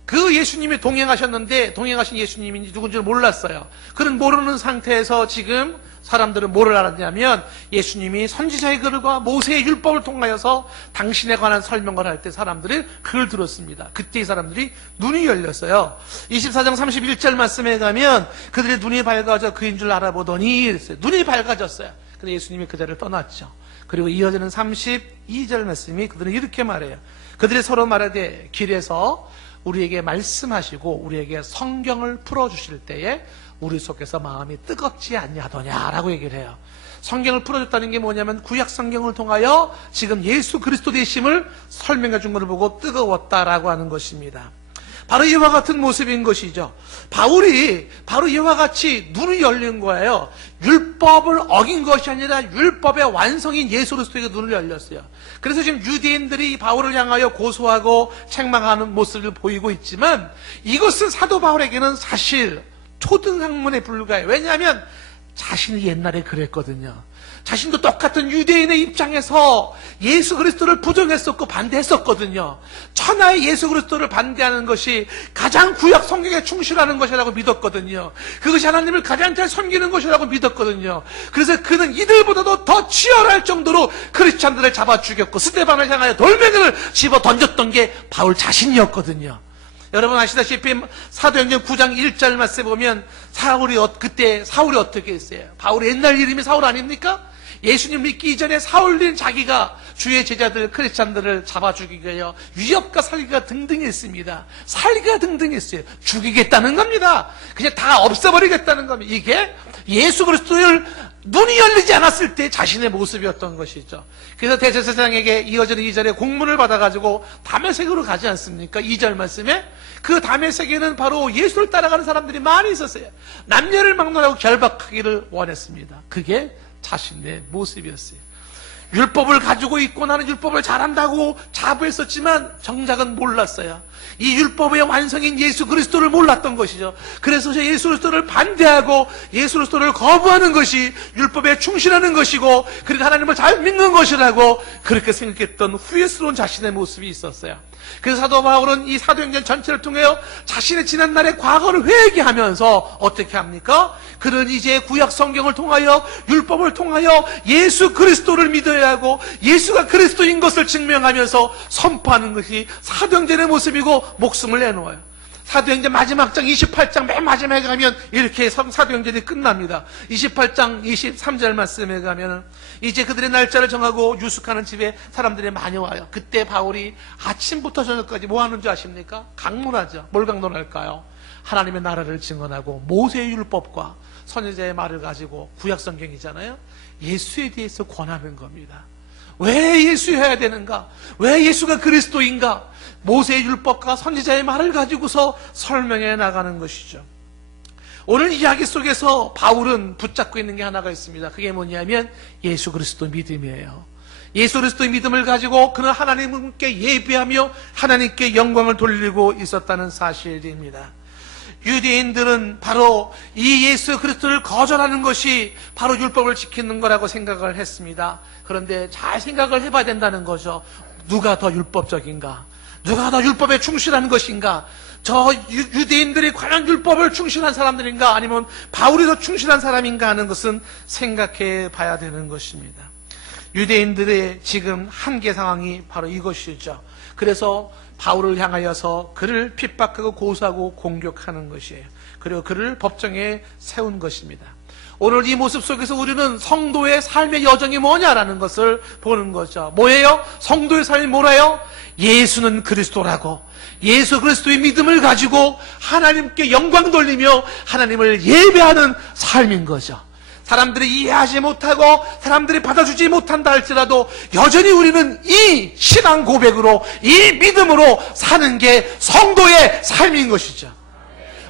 그 예수님이 동행하셨는데 동행하신 예수님이 누군지 몰랐어요. 그는 모르는 상태에서 지금 사람들은 뭐를 알았냐면 예수님이 선지자의 글과 모세의 율법을 통하여서 당신에 관한 설명을 할 때 사람들이 그걸 들었습니다. 그때 이 사람들이 눈이 열렸어요. 24장 31절 말씀에 가면 그들의 눈이 밝아져 그인 줄 알아보더니 이랬어요. 눈이 밝아졌어요. 근데 예수님이 그 자리를 떠났죠. 그리고 이어지는 32절 말씀이 그들은 이렇게 말해요. 그들이 서로 말하되 길에서 우리에게 말씀하시고 우리에게 성경을 풀어주실 때에 우리 속에서 마음이 뜨겁지 아니하더냐라고 얘기를 해요. 성경을 풀어줬다는 게 뭐냐면 구약 성경을 통하여 지금 예수 그리스도 되심을 설명해 준 것을 보고 뜨거웠다라고 하는 것입니다. 바로 이와 같은 모습인 것이죠. 바울이 바로 이와 같이 눈이 열린 거예요. 율법을 어긴 것이 아니라 율법의 완성인 예수 그리스도에게 눈을 열렸어요. 그래서 지금 유대인들이 바울을 향하여 고소하고 책망하는 모습을 보이고 있지만 이것은 사도 바울에게는 사실 초등학문에 불과해요. 왜냐하면 자신이 옛날에 그랬거든요. 자신도 똑같은 유대인의 입장에서 예수 그리스도를 부정했었고 반대했었거든요. 천하의 예수 그리스도를 반대하는 것이 가장 구약 성경에 충실하는 것이라고 믿었거든요. 그것이 하나님을 가장 잘 섬기는 것이라고 믿었거든요. 그래서 그는 이들보다도 더 치열할 정도로 크리스찬들을 잡아 죽였고 스데반을 향하여 돌멩이를 집어 던졌던 게 바울 자신이었거든요. 여러분 아시다시피 사도행전 9장 1절 말씀에 보면 그때 사울이 어떻게 했어요? 바울의 옛날 이름이 사울 아닙니까? 예수님 믿기 이전에 사울린 자기가 주의 제자들 크리스찬들을 잡아 죽이기 위하여 위협과 살기가 등등했습니다. 살기가 등등했어요. 죽이겠다는 겁니다. 그냥 다 없애버리겠다는 겁니다. 이게 예수 그리스도를 눈이 열리지 않았을 때 자신의 모습이었던 것이죠. 그래서 대제사장에게 이어지는 2절에 공문을 받아가지고 다메섹으로 가지 않습니까? 2절 말씀에 그 다메섹에는 바로 예수를 따라가는 사람들이 많이 있었어요. 남녀를 막론하고 결박하기를 원했습니다. 그게 자신의 모습이었어요. 율법을 가지고 있고 나는 율법을 잘한다고 자부했었지만 정작은 몰랐어요. 이 율법의 완성인 예수 그리스도를 몰랐던 것이죠. 그래서 예수 그리스도를 반대하고 예수 그리스도를 거부하는 것이 율법에 충실하는 것이고 그리고 하나님을 잘 믿는 것이라고 그렇게 생각했던 후회스러운 자신의 모습이 있었어요. 그래서 사도 바울은 이 사도행전 전체를 통하여 자신의 지난날의 과거를 회개하면서 어떻게 합니까? 그는 이제 구약 성경을 통하여 율법을 통하여 예수 그리스도를 믿어야 하고 예수가 그리스도인 것을 증명하면서 선포하는 것이 사도행전의 모습이고 목숨을 내놓아요. 사도행전 마지막 장 28장 맨 마지막에 가면 이렇게 사도행전이 끝납니다. 28장 23절 말씀에 가면 이제 그들의 날짜를 정하고 유숙하는 집에 사람들이 많이 와요. 그때 바울이 아침부터 저녁까지 뭐 하는 줄 아십니까? 강론하죠. 뭘 강론할까요? 하나님의 나라를 증언하고 모세의 율법과 선지자의 말을 가지고 구약 성경이잖아요. 예수에 대해서 권하는 겁니다. 왜 예수여야 되는가? 왜 예수가 그리스도인가? 모세의 율법과 선지자의 말을 가지고서 설명해 나가는 것이죠. 오늘 이야기 속에서 바울은 붙잡고 있는 게 하나가 있습니다. 그게 뭐냐면 예수 그리스도 믿음이에요. 예수 그리스도의 믿음을 가지고 그는 하나님께 예배하며 하나님께 영광을 돌리고 있었다는 사실입니다. 유대인들은 바로 이 예수 그리스도를 거절하는 것이 바로 율법을 지키는 거라고 생각을 했습니다. 그런데 잘 생각을 해봐야 된다는 거죠. 누가 더 율법적인가? 누가 더 율법에 충실한 것인가? 저 유대인들이 과연 율법을 충실한 사람들인가? 아니면 바울이 더 충실한 사람인가 하는 것은 생각해 봐야 되는 것입니다. 유대인들의 지금 한계 상황이 바로 이것이죠. 그래서 바울을 향하여서 그를 핍박하고 고소하고 공격하는 것이에요. 그리고 그를 법정에 세운 것입니다. 오늘 이 모습 속에서 우리는 성도의 삶의 여정이 뭐냐라는 것을 보는 거죠. 뭐예요? 성도의 삶이 뭐래요? 예수는 그리스도라고 예수 그리스도의 믿음을 가지고 하나님께 영광 돌리며 하나님을 예배하는 삶인 거죠. 사람들이 이해하지 못하고 사람들이 받아주지 못한다 할지라도 여전히 우리는 이 신앙 고백으로 이 믿음으로 사는 게 성도의 삶인 것이죠.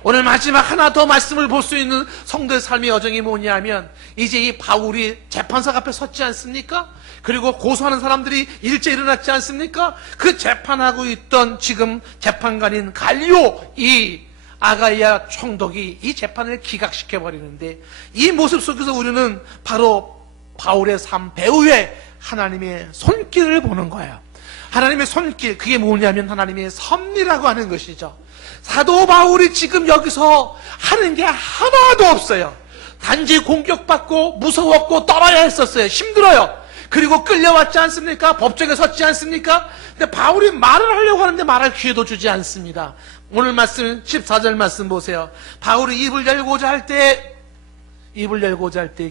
오늘 마지막 하나 더 말씀을 볼 수 있는 성도의 삶의 여정이 뭐냐면, 이제 이 바울이 재판석 앞에 섰지 않습니까? 그리고 고소하는 사람들이 일제 일어났지 않습니까? 그 재판하고 있던 지금 재판관인 갈리오, 이 아가이아 총독이 이 재판을 기각시켜버리는데, 이 모습 속에서 우리는 바로 바울의 삶 배후에 하나님의 손길을 보는 거예요. 하나님의 손길, 그게 뭐냐면 하나님의 섭리라고 하는 것이죠. 사도 바울이 지금 여기서 하는 게 하나도 없어요. 단지 공격받고 무서웠고 떨어야 했었어요. 힘들어요. 그리고 끌려왔지 않습니까? 법정에 섰지 않습니까? 근데 바울이 말을 하려고 하는데 말할 기회도 주지 않습니다. 오늘 말씀 14절 말씀 보세요. 바울이 입을 열고자 할 때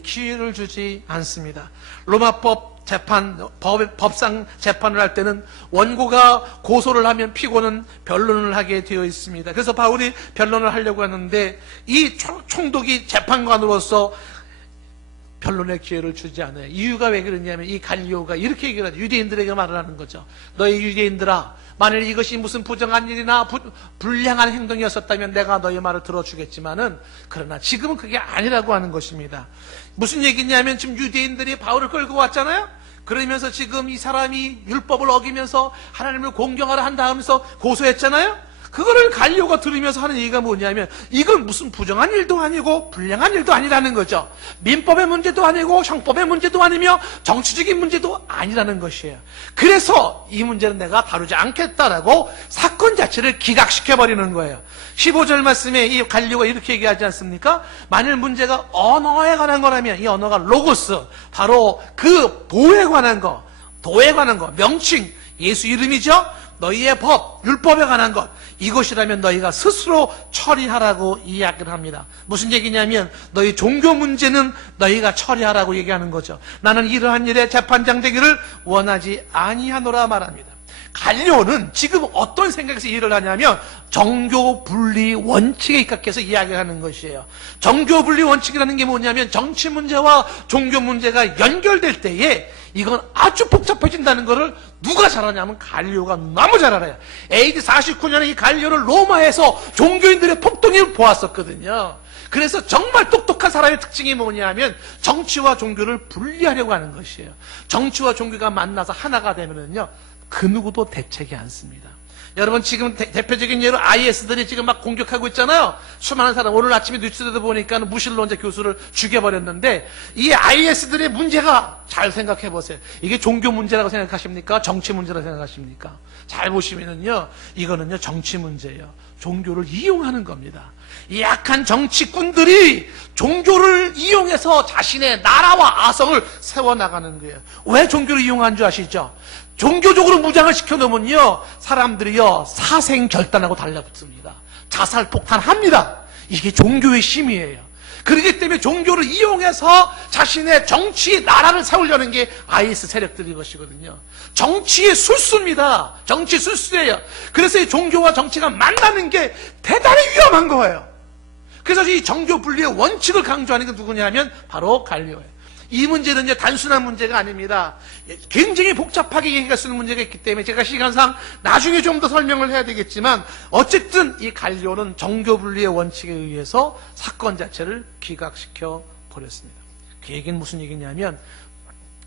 기회를 주지 않습니다. 로마법 법상 재판을 할 때는 원고가 고소를 하면 피고는 변론을 하게 되어 있습니다. 그래서 바울이 변론을 하려고 하는데, 이 총독이 재판관으로서 변론의 기회를 주지 않아요. 이유가 왜 그러냐면, 이 갈리오가 이렇게 얘기를 하죠. 유대인들에게 말을 하는 거죠. 너희 유대인들아, 만일 이것이 무슨 부정한 일이나 불량한 행동이었었다면 내가 너희 말을 들어주겠지만은, 그러나 지금은 그게 아니라고 하는 것입니다. 무슨 얘기냐면, 지금 유대인들이 바울을 끌고 왔잖아요. 그러면서 지금 이 사람이 율법을 어기면서 하나님을 공경하라 한다 하면서 고소했잖아요. 그거를 갈리오가 들으면서 하는 얘기가 뭐냐면, 이건 무슨 부정한 일도 아니고 불량한 일도 아니라는 거죠. 민법의 문제도 아니고 형법의 문제도 아니며 정치적인 문제도 아니라는 것이에요. 그래서 이 문제는 내가 다루지 않겠다라고 사건 자체를 기각시켜버리는 거예요. 15절 말씀에 이 갈리오가 이렇게 얘기하지 않습니까? 만일 문제가 언어에 관한 거라면, 이 언어가 로고스, 바로 그 도에 관한 거, 명칭, 예수 이름이죠? 너희의 법, 율법에 관한 것, 이것이라면 너희가 스스로 처리하라고 이야기를 합니다. 무슨 얘기냐면, 너희 종교 문제는 너희가 처리하라고 얘기하는 거죠. 나는 이러한 일에 재판장 되기를 원하지 아니하노라 말합니다. 갈리오는 지금 어떤 생각에서 일을 하냐면, 정교 분리 원칙에 입각해서 이야기를 하는 것이에요. 정교 분리 원칙이라는 게 뭐냐면, 정치 문제와 종교 문제가 연결될 때에 이건 아주 복잡해진다는 것을 누가 잘 아냐면 갈리오가 너무 잘 알아요. AD 49년에 이 갈리오를 로마에서 종교인들의 폭동을 보았었거든요. 그래서 정말 똑똑한 사람의 특징이 뭐냐면, 정치와 종교를 분리하려고 하는 것이에요. 정치와 종교가 만나서 하나가 되면은요, 그 누구도 대책이 않습니다. 여러분, 지금 대표적인 예로 IS들이 지금 막 공격하고 있잖아요. 수많은 사람, 오늘 아침에 뉴스에도 보니까 무신론자 교수를 죽여버렸는데, 이 IS들의 문제가, 잘 생각해 보세요. 이게 종교 문제라고 생각하십니까? 정치 문제라고 생각하십니까? 잘 보시면은요, 이거는요, 정치 문제예요. 종교를 이용하는 겁니다. 이 약한 정치꾼들이 종교를 이용해서 자신의 나라와 아성을 세워나가는 거예요. 왜 종교를 이용한 줄 아시죠? 종교적으로 무장을 시켜놓으면요, 사람들이요, 사생결단하고 달라붙습니다. 자살폭탄합니다. 이게 종교의 힘이에요. 그렇기 때문에 종교를 이용해서 자신의 정치, 나라를 세우려는 게 IS 세력들이 것이거든요. 정치의 술수입니다. 정치 술수예요. 그래서 이 종교와 정치가 만나는 게 대단히 위험한 거예요. 그래서 이 정교 분리의 원칙을 강조하는 게 누구냐면 바로 갈리오예요. 이 문제는 단순한 문제가 아닙니다. 굉장히 복잡하게 얘기할 수 있는 문제가 있기 때문에 제가 시간상 나중에 좀 더 설명을 해야 되겠지만, 어쨌든 이 갈리오는 정교 분리의 원칙에 의해서 사건 자체를 기각시켜 버렸습니다. 그 얘기는 무슨 얘기냐면,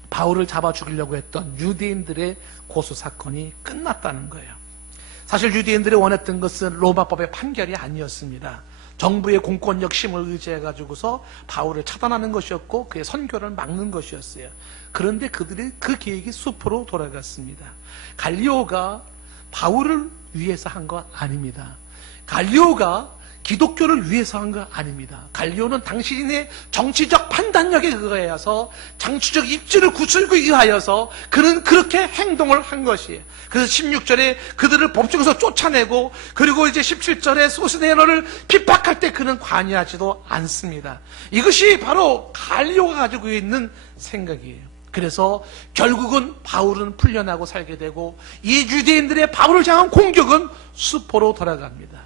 바울을 잡아 죽이려고 했던 유대인들의 고소 사건이 끝났다는 거예요. 사실 유대인들이 원했던 것은 로마법의 판결이 아니었습니다. 정부의 공권력 힘을 의지해가지고서 바울을 차단하는 것이었고, 그의 선교를 막는 것이었어요. 그런데 그들의 그 계획이 수포로 돌아갔습니다. 갈리오가 바울을 위해서 한 거 아닙니다. 갈리오가 기독교를 위해서 한 거 아닙니다. 갈리오는 당신의 정치적 판단력에 의하여서, 정치적 입지를 구슬기 위하여서 그는 그렇게 행동을 한 것이에요. 그래서 16절에 그들을 법정에서 쫓아내고, 그리고 이제 17절에 소스네너를 핍박할 때 그는 관여하지도 않습니다. 이것이 바로 갈리오가 가지고 있는 생각이에요. 그래서 결국은 바울은 풀려나고 살게 되고, 이 유대인들의 바울을 향한 공격은 수포로 돌아갑니다.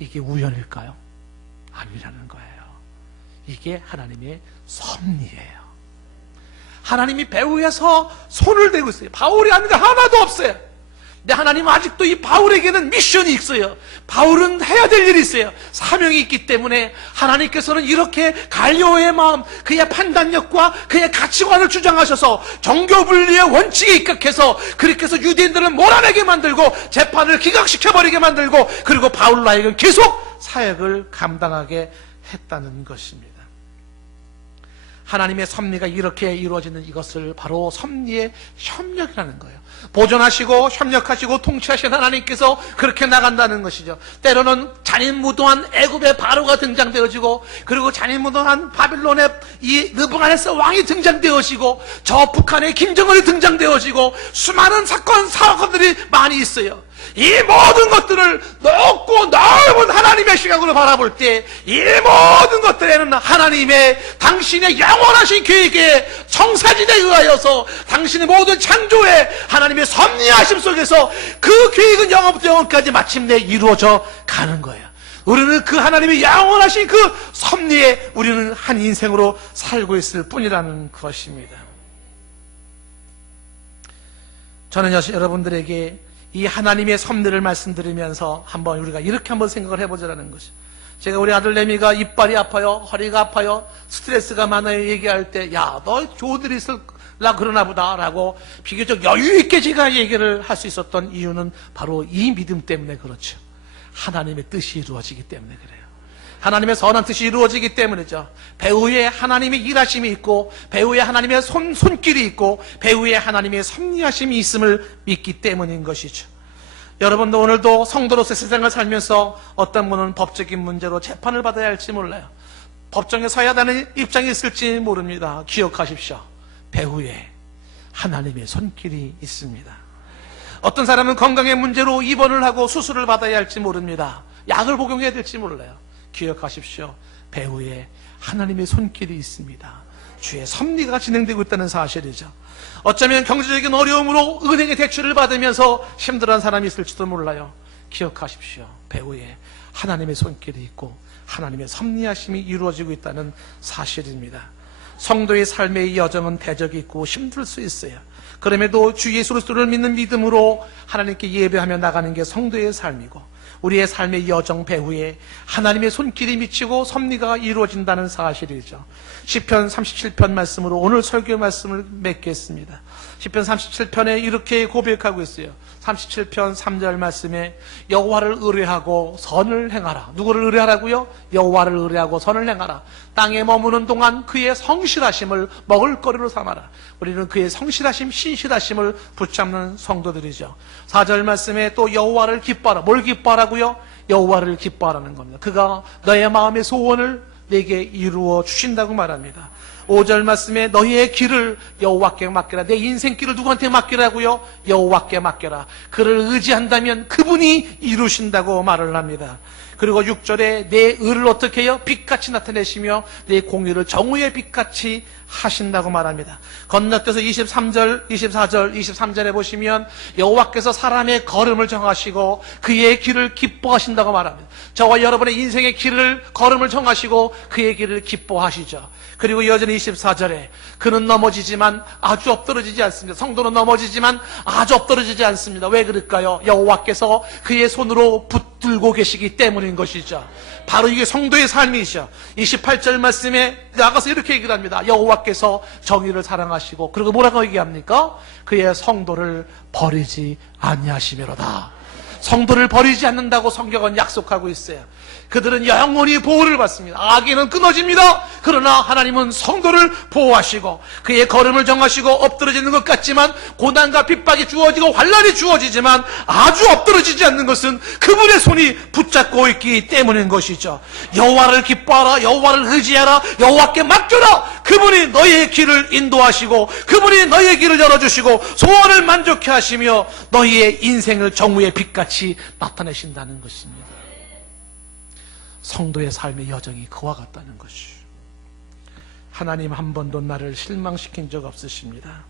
이게 우연일까요? 아니라는 거예요. 이게 하나님의 섭리예요. 하나님이 배후에서 손을 대고 있어요. 바울이 하는 게 하나도 없어요. 근데 하나님은 아직도 이 바울에게는 미션이 있어요. 바울은 해야 될 일이 있어요. 사명이 있기 때문에 하나님께서는 이렇게 갈려의 마음, 그의 판단력과 그의 가치관을 주장하셔서 정교분리의 원칙에 입각해서 그렇게 해서 유대인들을 몰아내게 만들고 재판을 기각시켜버리게 만들고 그리고 바울로 하여금 계속 사역을 감당하게 했다는 것입니다. 하나님의 섭리가 이렇게 이루어지는 이것을 바로 섭리의 협력이라는 거예요. 보존하시고 협력하시고 통치하신 하나님께서 그렇게 나간다는 것이죠. 때로는 잔인무도한 애굽의 바로가 등장되어지고 그리고 잔인무도한 바빌론의 이 느부갓네살 왕이 등장되어지고 저 북한의 김정은이 등장되어지고 수많은 사건들이 많이 있어요. 이 모든 것들을 높고 넓은 하나님의 시각으로 바라볼 때 이 모든 것들에는 하나님의 당신의 영원하신 계획에 청사진에 의하여서 당신의 모든 창조에 하나님의 섭리하심 속에서 그 계획은 영원부터 영원까지 마침내 이루어져 가는 거예요. 우리는 그 하나님의 영원하신 그 섭리에 우리는 한 인생으로 살고 있을 뿐이라는 것입니다. 저는 여러분들에게 이 하나님의 섭리를 말씀드리면서 한번 우리가 이렇게 한번 생각을 해보자라는 것이, 제가 우리 아들 레미가 이빨이 아파요, 허리가 아파요, 스트레스가 많아요 얘기할 때, 야, 너 좋은 일이 있을라 그러나 보다 라고 비교적 여유 있게 제가 얘기를 할 수 있었던 이유는 바로 이 믿음 때문에 그렇죠. 하나님의 뜻이 이루어지기 때문에 그래요. 하나님의 선한 뜻이 이루어지기 때문이죠. 배후에 하나님의 일하심이 있고 배후에 하나님의 손길이 있고 배후에 하나님의 섭리하심이 있음을 믿기 때문인 것이죠. 여러분도 오늘도 성도로서 세상을 살면서 어떤 분은 법적인 문제로 재판을 받아야 할지 몰라요. 법정에 서야 하는 입장이 있을지 모릅니다. 기억하십시오. 배후에 하나님의 손길이 있습니다. 어떤 사람은 건강의 문제로 입원을 하고 수술을 받아야 할지 모릅니다. 약을 복용해야 될지 몰라요. 기억하십시오. 배후에 하나님의 손길이 있습니다. 주의 섭리가 진행되고 있다는 사실이죠. 어쩌면 경제적인 어려움으로 은행의 대출을 받으면서 힘들어하는 사람이 있을지도 몰라요. 기억하십시오. 배후에 하나님의 손길이 있고 하나님의 섭리하심이 이루어지고 있다는 사실입니다. 성도의 삶의 여정은 대적이 있고 힘들 수 있어요. 그럼에도 주 예수 그리스도를 믿는 믿음으로 하나님께 예배하며 나가는 게 성도의 삶이고 우리의 삶의 여정 배후에 하나님의 손길이 미치고 섭리가 이루어진다는 사실이죠. 시편 37편 말씀으로 오늘 설교 말씀을 맺겠습니다. 시편 37편에 이렇게 고백하고 있어요. 37편 3절 말씀에 여호와를 의뢰하고 선을 행하라. 누구를 의뢰하라고요? 여호와를 의뢰하고 선을 행하라. 땅에 머무는 동안 그의 성실하심을 먹을거리로 삼아라. 우리는 그의 성실하심, 신실하심을 붙잡는 성도들이죠. 4절 말씀에 또 여호와를 기뻐하라. 뭘 기뻐하라고요? 여호와를 기뻐하라는 겁니다. 그가 너의 마음의 소원을 내게 이루어 주신다고 말합니다. 5절 말씀에 너희의 길을 여호와께 맡겨라. 내 인생길을 누구한테 맡기라고요? 여호와께 맡겨라. 그를 의지한다면 그분이 이루신다고 말을 합니다. 그리고 6절에 내 의를 어떻게 해요? 빛같이 나타내시며 내 공의를 정의의 빛같이 하신다고 말합니다. 건너뛰어서 23절, 24절, 23절에 보시면 여호와께서 사람의 걸음을 정하시고 그의 길을 기뻐하신다고 말합니다. 저와 여러분의 인생의 길을, 걸음을 정하시고 그의 길을 기뻐하시죠. 그리고 여전히 24절에 그는 넘어지지만 아주 엎드러지지 않습니다. 성도는 넘어지지만 아주 엎드러지지 않습니다. 왜 그럴까요? 여호와께서 그의 손으로 붙들고 계시기 때문인 것이죠. 바로 이게 성도의 삶이죠. 28절 말씀에 나가서 이렇게 얘기를 합니다. 여호와께서 정의를 사랑하시고 그리고 뭐라고 얘기합니까? 그의 성도를 버리지 아니하시미로다. 성도를 버리지 않는다고 성경은 약속하고 있어요. 그들은 영원히 보호를 받습니다. 악인은 끊어집니다. 그러나 하나님은 성도를 보호하시고 그의 걸음을 정하시고 엎드러지는 것 같지만 고난과 핍박이 주어지고 환난이 주어지지만 아주 엎드러지지 않는 것은 그분의 손이 붙잡고 있기 때문인 것이죠. 여호와를 기뻐하라. 여호와를 의지하라. 여호와께 맡겨라. 그분이 너희의 길을 인도하시고 그분이 너희의 길을 열어주시고 소원을 만족해 하시며 너희의 인생을 정우의 빛같이 나타내신다는 것입니다. 성도의 삶의 여정이 그와 같다는 것이. 하나님 한 번도 나를 실망시킨 적 없으십니다.